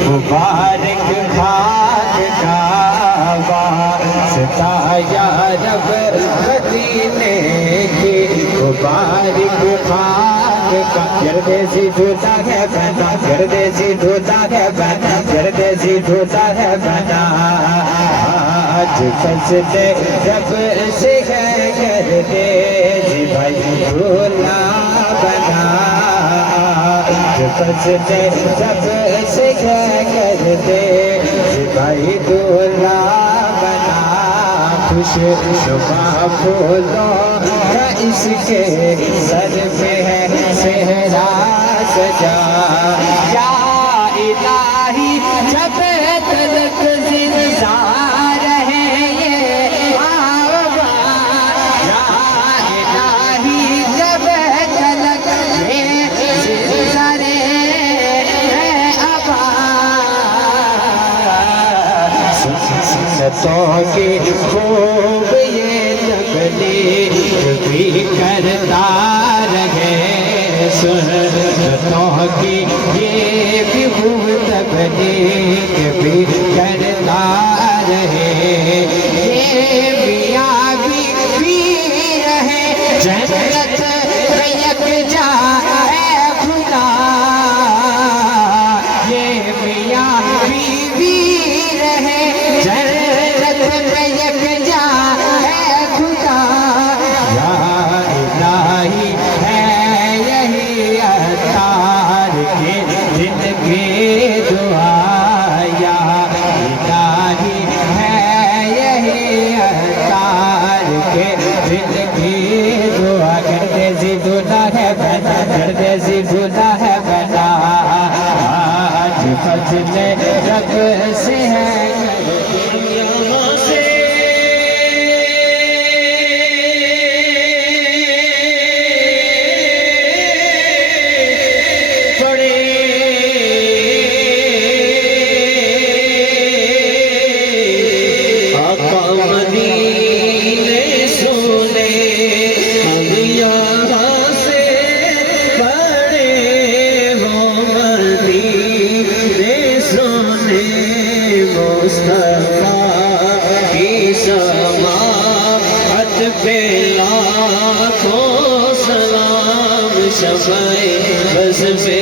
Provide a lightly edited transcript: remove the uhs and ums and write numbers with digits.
مبارک خاک کا واسطہ یا رب مدینے کی مبارک خاک کا گردے سی دھوتا ہے بنا گردے سی دھوتا ہے بنا گردے سی دھوتا ہے بنا آج فضلِ رب سے ہے گردے جی بھائی دھولا بنا آج فضلِ رب سے ہے گردے جی بھائی دھولا بنا خوش شما پھولوں کا اس کے سر پہ ہے صحرا سجا یا الہی جب تلک زندہ رہے یہ آبا یا الہی جب تلک یہ زندہ رہے آبا سنتوں کی خوب یہ تبلیغ بھی کرتا رہے سنتوں کی یہ بھی خوب تبلیغ بھی کرتا رہے یہ میاں بھی رہے جنت میں یکجا ہے خدا یہ میاں بھی رہے جنت میں یکجا ہے خدا یا الہی ہے یہی عطار کے دل کی دعا یا الہی ہے یہی عطار کے دل کی دعا گردے سی دھوتا ہے بنا گردے سی دھوتا ہے بنا آج فضلِ رب سے ہے یہاں سے پڑے آقا مدینے سنے ہم یہاں سے پڑے وہ مدینے سنے مصطفیٰ کی سماعت پہ لاکھوں سلام شفیع بس پہ